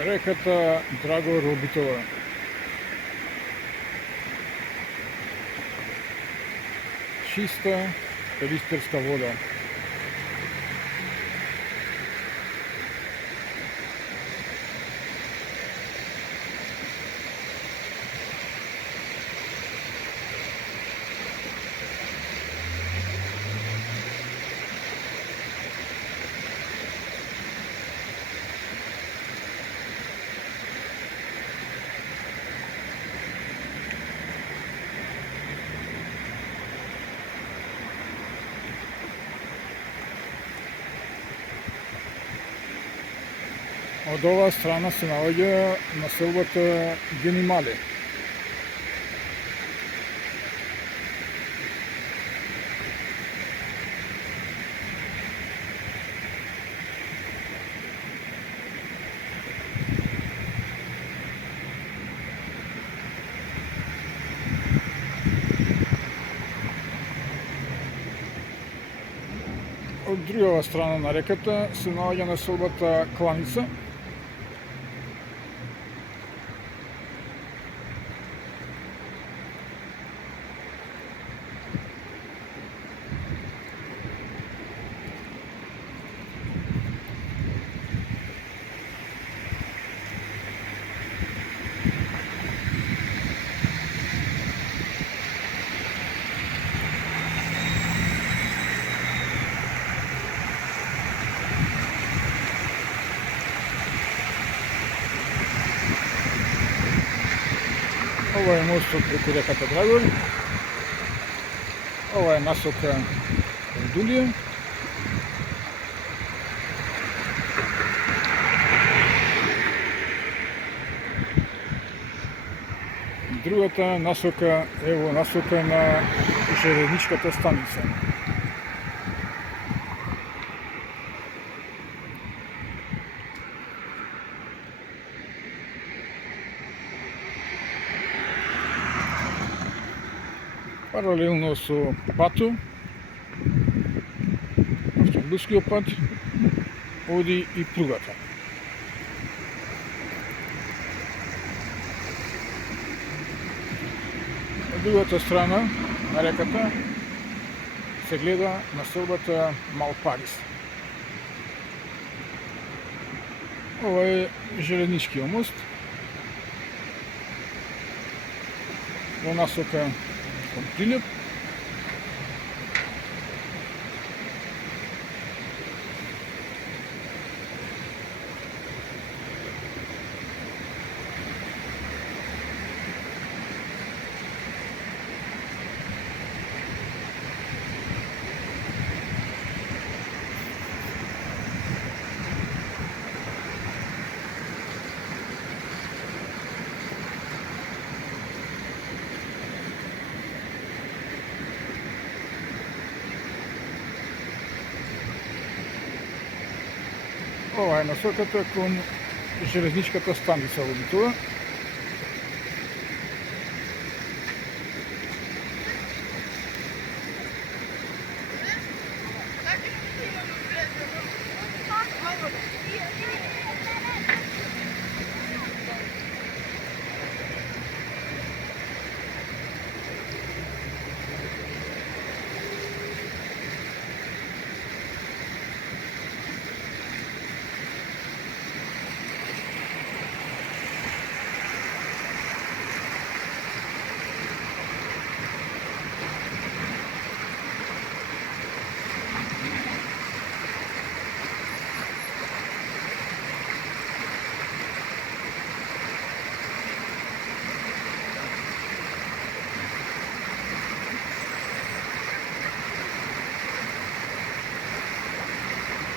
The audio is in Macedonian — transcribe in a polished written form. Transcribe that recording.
реката Драго Робитова. Чиста пелистерска вода. Од оваа страна се наоѓа населбата Генимале. Од другава страна на реката се наоѓа населбата Кланица. Ова е мостот преку реката Драгор. Ова е насока Дулија. Другата насока е во насока на железничката станица. Паралелно со патот, автобускиот пат, оди и пругата. Од другата страна на реката се гледа населбата Малпарис. Ова е железничкиот мост во насока кон Прилеп. Ова е насоката кон железничката станица во Битола.